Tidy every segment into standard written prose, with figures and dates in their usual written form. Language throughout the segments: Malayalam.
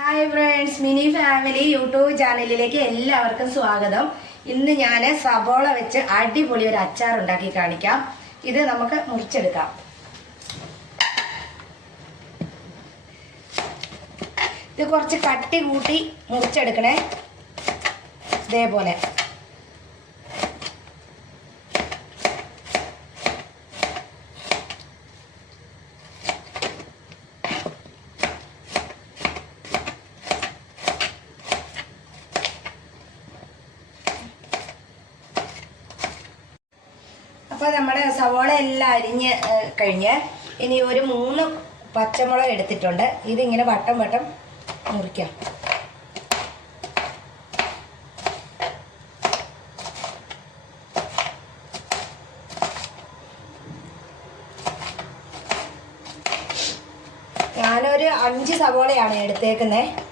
Hi friends, mini family YouTube ചാനലിലേക്ക് എല്ലാവർക്കും സ്വാഗതം. ഇന്ന് ഞാൻ സബോള വെച്ച് അടിപൊളി ഒരു അച്ചാർ ഉണ്ടാക്കി കാണിക്കാം. ഇത് നമുക്ക് മുറിച്ചെടുക്കാം. ഇത് കുറച്ച് കട്ടി കൂട്ടി മുറിച്ചെടുക്കണേ. ഇതേപോലെ അപ്പോൾ നമ്മുടെ സവാള എല്ലാം അരിഞ്ഞ് കഴിഞ്ഞ് ഇനി ഒരു 3 പച്ചമുളക് എടുത്തിട്ടുണ്ട്. ഇതിങ്ങനെ വട്ടം വട്ടം മുറിക്കാം. ഞാനൊരു 5 സവാളയാണ് എടുത്തേക്കുന്നത്.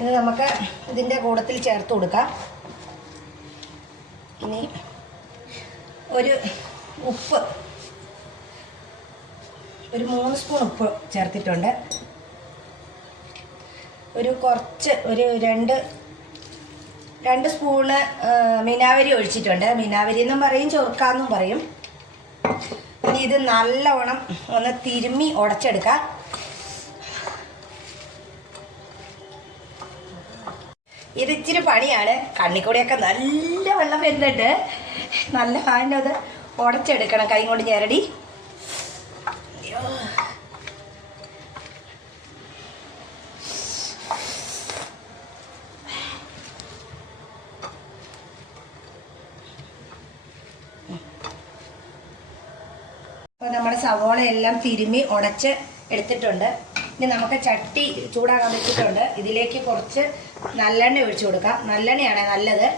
ഇനി നമുക്ക് ഇതിൻ്റെ കൂടത്തിൽ ചേർത്ത് കൊടുക്കാം. ഇനി ഒരു ഉപ്പ്, ഒരു 3 സ്പൂൺ ഉപ്പ് ചേർത്തിട്ടുണ്ട്. കുറച്ച് ഒരു 2 സ്പൂണ് മിനാവരി ഒഴിച്ചിട്ടുണ്ട്. മിനാവരി എന്നും പറയും, ചൊറുക്കാന്നും പറയും. ഇനി ഇത് നല്ലവണ്ണം ഒന്ന് തിരുമ്മി ഉടച്ചെടുക്കാം. ഇത് ഇച്ചിരി പണിയാണ്. കണ്ണിക്കൂടിയൊക്കെ നല്ല വെള്ളം വരുന്നുണ്ട്. നല്ല അത് ഉടച്ചെടുക്കണം കൈ കൊണ്ട് ഞെരടി. അപ്പോൾ നമ്മുടെ സവോള എല്ലാം തിരുമ്മി ഉടച്ച് എടുത്തിട്ടുണ്ട്. ഇനി നമുക്ക് ചട്ടി ചൂടാകാൻ വെച്ചിട്ടുണ്ട്. ഇതിലേക്ക് കുറച്ച് നല്ലെണ്ണ ഒഴിച്ചു കൊടുക്കാം. നല്ലെണ്ണയാണ് നല്ലത്.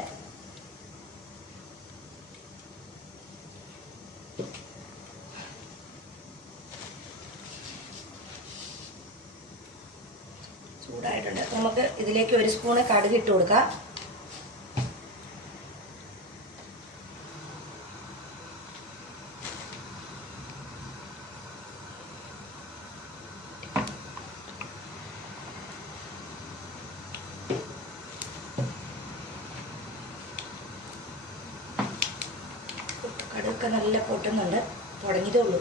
ചൂടായിട്ടുണ്ട്. നമുക്ക് ഇതിലേക്ക് 1 സ്പൂണ് കടുക് ഇട്ട് കൊടുക്കാം. കടുകൊക്കെ നല്ല പൊട്ടുന്നുണ്ട്. തുടങ്ങിയതേ ഉള്ളൂ.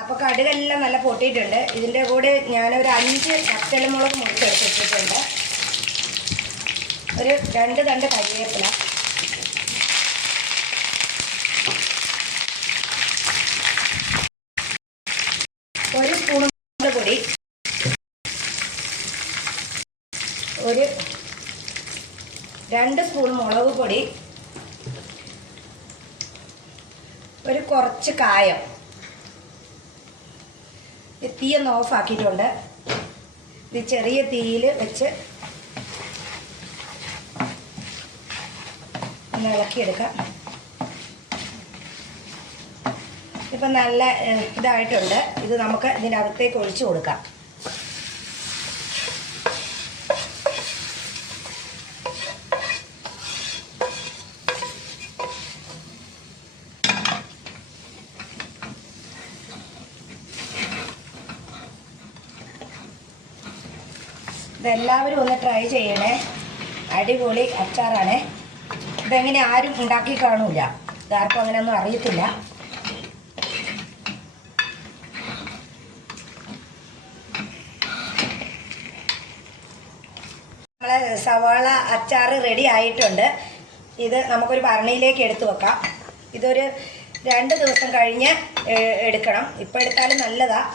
അപ്പോൾ കടുകെല്ലാം നല്ല പൊട്ടിയിട്ടുണ്ട്. ഇതിൻ്റെ കൂടെ ഞാനൊരു 5 പച്ചമുളക് മുറിച്ചെടുത്തിട്ടുണ്ട്. ഒരു 2 തണ്ട് കരിവേപ്പില, ഒരു സ്പൂൺ പൊടി, ഒരു 2 സ്പൂൺ മുളക് പൊടി, ഒരു കുറച്ച് കായം. തീയൊന്ന് ഓഫാക്കിയിട്ടുണ്ട്. ഇത് ചെറിയ തീയിൽ വെച്ച് ഒന്ന് ഇളക്കിയെടുക്കാം. ഇപ്പം നല്ല ഇതായിട്ടുണ്ട്. ഇത് നമുക്ക് ഇതിൻ്റെ അകത്തേക്ക് ഒഴിച്ചു കൊടുക്കാം. ഇതെല്ലാവരും ഒന്ന് ട്രൈ ചെയ്യണേ. അടിപൊളി അച്ചാറാണ്. ഇതെങ്ങനെ ആരും ഉണ്ടാക്കി കാണൂല. ഇതാർക്കും അങ്ങനെയൊന്നും അറിയത്തില്ല. നമ്മളെ സവാള അച്ചാർ റെഡി ആയിട്ടുണ്ട്. ഇത് നമുക്കൊരു ഭരണിയിലേക്ക് എടുത്തു വെക്കാം. ഇതൊരു 2 ദിവസം കഴിഞ്ഞ് എടുക്കണം. ഇപ്പം എടുത്താലും നല്ലതാണ്.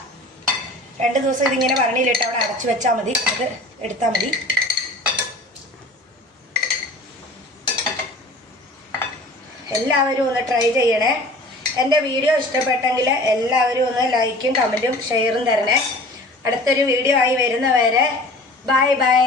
2 ദിവസം ഇതിങ്ങനെ ഭരണിയിലിട്ട് അവിടെ അടച്ചു വെച്ചാൽ മതി. അത് എടുത്താൽ മതി. എല്ലാവരും ഒന്ന് ട്രൈ ചെയ്യണേ. എൻ്റെ വീഡിയോ ഇഷ്ടപ്പെട്ടെങ്കിൽ എല്ലാവരും ഒന്ന് ലൈക്കും കമൻറ്റും ഷെയറും തരണേ. അടുത്തൊരു വീഡിയോ ആയി വരുന്നവരെ ബൈ ബൈ.